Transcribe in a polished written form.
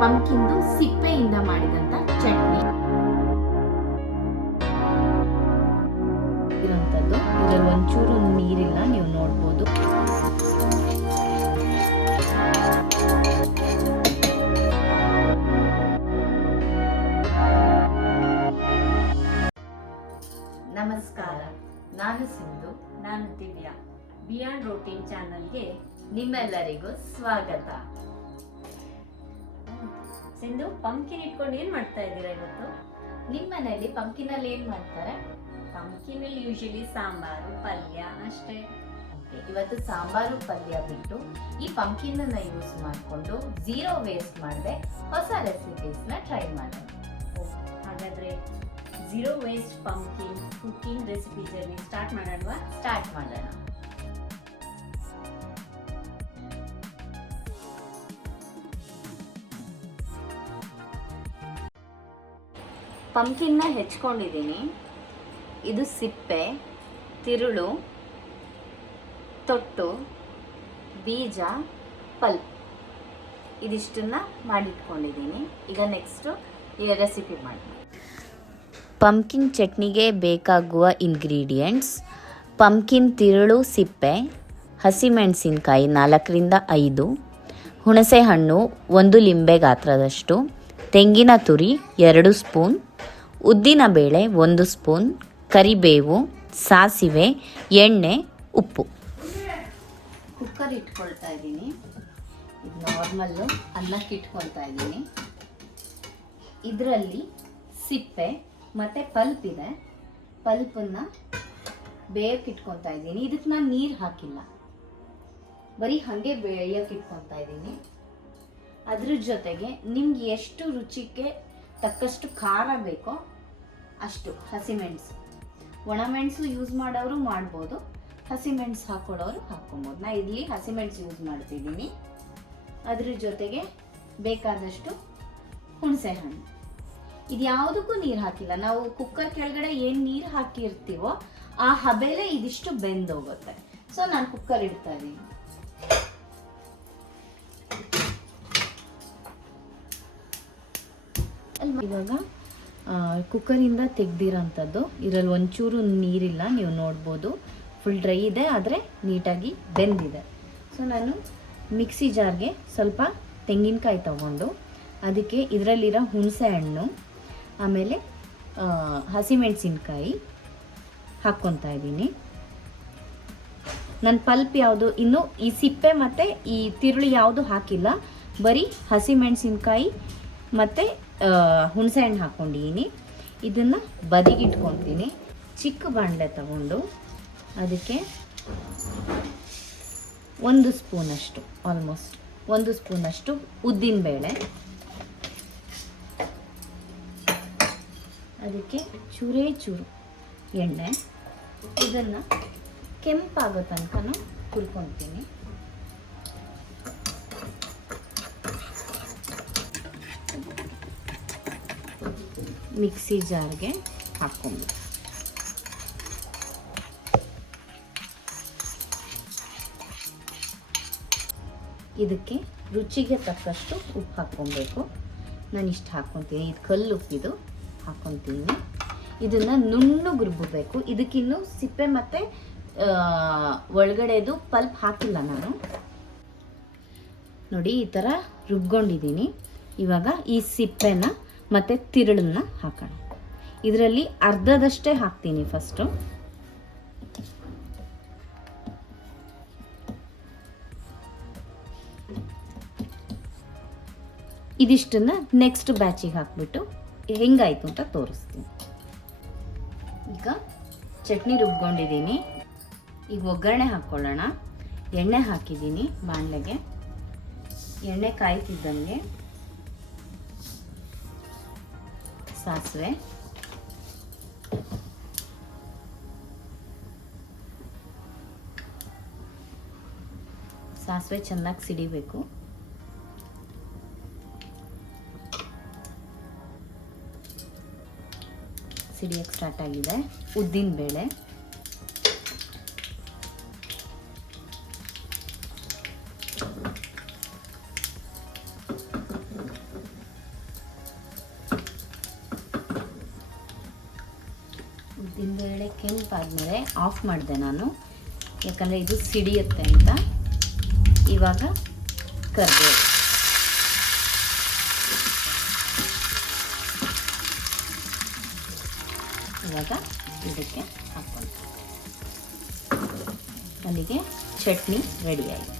ಪಂಪ್ಕಿನ್ದು ಸಿಪ್ಪೆಯಿಂದ ಮಾಡಿದಂತ ಚಟ್ನಿ ಇರುವಂತದ್ದು. ಇದರಲ್ಲಿ ಒಂಚೂರು ನೀರಿಲ್ಲ, ನೀವು ನೋಡ್ಬೋದು. ನಮಸ್ಕಾರ, ನಾನು ಸಿಂಧು. ನಾನು ದಿವ್ಯಾ. ಬಿಯಾಂಡ್ ರೂಟೀನ್ ಚಾನಲ್ಗೆ ನಿಮ್ಮೆಲ್ಲರಿಗೂ ಸ್ವಾಗತ. ಸಿಂಧು, ಪಂಪ್ಕಿನ್ ಇಟ್ಕೊಂಡು ಏನ್ ಮಾಡ್ತಾ ಇದ್ದೀರಾ ಇವತ್ತು? ನಿಮ್ಮ ಮನೆಯಲ್ಲಿ ಪಂಪ್ಕಿನಲ್ಲಿ ಏನ್ ಮಾಡ್ತಾರೆ? ಪಂಪ್ಕಿನ್ ಅಲ್ಲಿ ಯೂಶಲಿ ಸಾಂಬಾರು, ಪಲ್ಯ ಅಷ್ಟೇ. ಇವತ್ತು ಸಾಂಬಾರು ಪಲ್ಯ ಬಿಟ್ಟು ಈ ಪಂಪ್ಕಿನ್ ಅನ್ನ ಯೂಸ್ ಮಾಡಿಕೊಂಡು ಝೀರೋ ವೇಸ್ಟ್ ಮಾಡದೆ ಹೊಸ ರೆಸಿಪೀಸ್ ನ ಟ್ರೈ ಮಾಡೋಣ. ಹಾಗಾದ್ರೆ zero waste pumpkin cooking recipe journey start ಮಾಡೋಣ. ಪಂಪ್ಕಿನ್ನ ಹೆಚ್ಕೊಂಡಿದ್ದೀನಿ. ಇದು ಸಿಪ್ಪೆ, ತಿರುಳು, ತೊಟ್ಟು, ಬೀಜ, ಪಲ್ಪ್ ಇದಿಷ್ಟನ್ನ ಮಾಡಿಟ್ಕೊಂಡಿದ್ದೀನಿ. ಈಗ ನೆಕ್ಸ್ಟು ಈ ರೆಸಿಪಿ ಮಾಡೋಣ. ಪಂಪ್ಕಿನ್ ಚಟ್ನಿಗೆ ಬೇಕಾಗುವ ಇಂಗ್ರೀಡಿಯೆಂಟ್ಸ್: ಪಂಪ್ಕಿನ್ ತಿರುಳು ಸಿಪ್ಪೆ, ಹಸಿಮೆಣಸಿನಕಾಯಿ 4ರಿಂದ 5, ಹುಣಸೆಹಣ್ಣು 1 ಲಿಂಬೆ ಗಾತ್ರದಷ್ಟು, ತೆಂಗಿನ ತುರಿ 2 ಸ್ಪೂನ್, ಉದ್ದಿನಬೇಳೆ 1 ಸ್ಪೂನ್, ಕರಿಬೇವು, ಸಾಸಿವೆ, ಎಣ್ಣೆ, ಉಪ್ಪು. ಕುಕ್ಕರ್ ಇಟ್ಕೊಳ್ತಾ ಇದ್ದೀನಿ. ಇದು ನಾರ್ಮಲ್ಲು ಅನ್ನಕ್ಕೆ ಇಟ್ಕೊಳ್ತಾ ಇದ್ದೀನಿ. ಇದರಲ್ಲಿ ಸಿಪ್ಪೆ ಮತ್ತು ಪಲ್ಪ್ ಇದೆ. ಪಲ್ಪನ್ನು ಬೇಯಕ್ಕೆ ಇಟ್ಕೊತಾ ಇದ್ದೀನಿ. ಇದಕ್ಕೆ ನಾನು ನೀರು ಹಾಕಿಲ್ಲ, ಬರೀ ಹಾಗೆ ಬೇಯಕ್ಕೆ ಇಟ್ಕೊತಾ ಇದ್ದೀನಿ. ಅದ್ರ ಜೊತೆಗೆ ನಿಮ್ಗೆ ಎಷ್ಟು ರುಚಿಗೆ ತಕ್ಕಷ್ಟು ಖಾರ ಬೇಕೋ ಅಷ್ಟು ಹಸಿಮೆಣಸು, ಒಣಮೆಣಸು ಯೂಸ್ ಮಾಡೋರು ಮಾಡ್ಬೋದು, ಹಸಿಮೆಣಸು ಹಾಕ್ಕೊಡೋರು ಹಾಕ್ಕೊಬೋದು. ನಾ ಇಲ್ಲಿ ಹಸಿಮೆಣಸು ಯೂಸ್ ಮಾಡ್ತಿದ್ದೀನಿ. ಅದ್ರ ಜೊತೆಗೆ ಬೇಕಾದಷ್ಟು ಹುಣಸೆ ಹಣ್ಣು. ಇದು ಯಾವುದಕ್ಕೂ ನೀರು ಹಾಕಿಲ್ಲ. ನಾವು ಕುಕ್ಕರ್ ಕೆಳಗಡೆ ಏನು ನೀರು ಹಾಕಿರ್ತೀವೋ ಆ ಹಬೆಲೆ ಇದಿಷ್ಟು ಬೆಂದೋಗುತ್ತೆ. ಸೊ ನಾನು ಕುಕ್ಕರ್ ಇಡ್ತಾ ಇದ್ದೀನಿ. ಇವಾಗ ಕುಕ್ಕರಿಂದ ತೆಗ್ದಿರೋಂಥದ್ದು. ಇದರಲ್ಲಿ ಒಂಚೂರು ನೀರಿಲ್ಲ, ನೀವು ನೋಡ್ಬೋದು. ಫುಲ್ ಡ್ರೈ ಇದೆ, ಆದರೆ ನೀಟಾಗಿ ಬೆಂದಿದೆ. ಸೊ ನಾನು ಮಿಕ್ಸಿ ಜಾರ್ಗೆ ಸ್ವಲ್ಪ ತೆಂಗಿನಕಾಯಿ ತಗೊಂಡು ಅದಕ್ಕೆ ಇದರಲ್ಲಿರೋ ಹುಣಸೆ ಹಣ್ಣು ಆಮೇಲೆ ಹಸಿಮೆಣಸಿನ್ಕಾಯಿ ಹಾಕ್ಕೊತಾ ಇದ್ದೀನಿ. ನನ್ನ ಪಲ್ಪ್ ಯಾವುದು, ಇನ್ನು ಈ ಸಿಪ್ಪೆ ಮತ್ತು ಈ ತಿರುಳು ಯಾವುದು ಹಾಕಿಲ್ಲ, ಬರೀ ಹಸಿಮೆಣಸಿನ್ಕಾಯಿ ಮತ್ತು ಹುಣಸೆ ಹಣ್ಣು ಹಾಕ್ಕೊಂಡಿದ್ದೀನಿ. ಇದನ್ನು ಬದಿಗಿಟ್ಕೊತೀನಿ. ಚಿಕ್ಕ ಬಾಣಲೆ ತಗೊಂಡು ಅದಕ್ಕೆ 1 ಸ್ಪೂನಷ್ಟು, ಆಲ್ಮೋಸ್ಟ್ 1 ಸ್ಪೂನಷ್ಟು ಉದ್ದಿನಬೇಳೆ, ಅದಕ್ಕೆ ಚೂರೇ ಚೂರು ಎಣ್ಣೆ. ಇದನ್ನು ಕೆಂಪಾಗೋ ತನಕ ಹುರ್ಕೊತೀನಿ. ಮಿಕ್ಸಿ ಜಾರ್ಗೆ ಹಾಕ್ಕೊಂಡು ಇದಕ್ಕೆ ರುಚಿಗೆ ತಕ್ಕಷ್ಟು ಉಪ್ಪು ಹಾಕ್ಕೊಬೇಕು. ನಾನು ಇಷ್ಟು ಹಾಕ್ಕೊತೀನಿ. ಇದು ಕಲ್ಲು ಉಪ್ಪಿದು ಹಾಕ್ಕೊತೀನಿ. ಇದನ್ನು ನುಣ್ಣಗೆ ರುಬ್ಬಬೇಕು. ಇದಕ್ಕಿನ್ನೂ ಸಿಪ್ಪೆ ಮತ್ತು ಒಳಗಡೆದು ಪಲ್ಪ್ ಹಾಕಿಲ್ಲ ನಾನು. ನೋಡಿ, ಈ ಥರ ರುಬ್ಕೊಂಡಿದ್ದೀನಿ. ಇವಾಗ ಈ ಸಿಪ್ಪೆನ ಮತ್ತು ತಿರುಳನ್ನ ಹಾಕೋಣ. ಇದರಲ್ಲಿ ಅರ್ಧದಷ್ಟೇ ಹಾಕ್ತೀನಿ ಫಸ್ಟು. ಇದಿಷ್ಟನ್ನು ನೆಕ್ಸ್ಟ್ ಬ್ಯಾಚಿಗೆ ಹಾಕ್ಬಿಟ್ಟು ಹೆಂಗಾಯ್ತು ಅಂತ ತೋರಿಸ್ತೀನಿ. ಈಗ ಚಟ್ನಿ ರುಬ್ಕೊಂಡಿದ್ದೀನಿ. ಈಗ ಒಗ್ಗರಣೆ ಹಾಕ್ಕೊಳ್ಳೋಣ. ಎಣ್ಣೆ ಹಾಕಿದ್ದೀನಿ ಬಾಣಲೆಗೆ. ಎಣ್ಣೆ ಕಾಯ್ತಿದ್ದಂಗೆ ಸಾಸಿವೆ, ಚೆನ್ನಾಗಿ ಸಿಡಿಬೇಕು. ಸಿಡಿಯಕ್ಕೆ ಸ್ಟಾರ್ಟ್ ಆಗಿದೆ. ಉದ್ದಿನಬೇಳೆ, ಉದ್ದಿನಬೇಳೆ ಕೆಂಪಾದ್ಮೇಲೆ ಆಫ್ ಮಾಡಿದೆ ನಾನು, ಯಾಕಂದರೆ ಇದು ಸಿಡಿಯುತ್ತೆ ಅಂತ. ಇವಾಗ ಕರಿಬೇವು, ಇವಾಗ ಇದಕ್ಕೆ ಹಾಕ್ಕೊಂಡು ಅಲ್ಲಿಗೆ ಚಟ್ನಿ ರೆಡಿ ಆಯಿತು.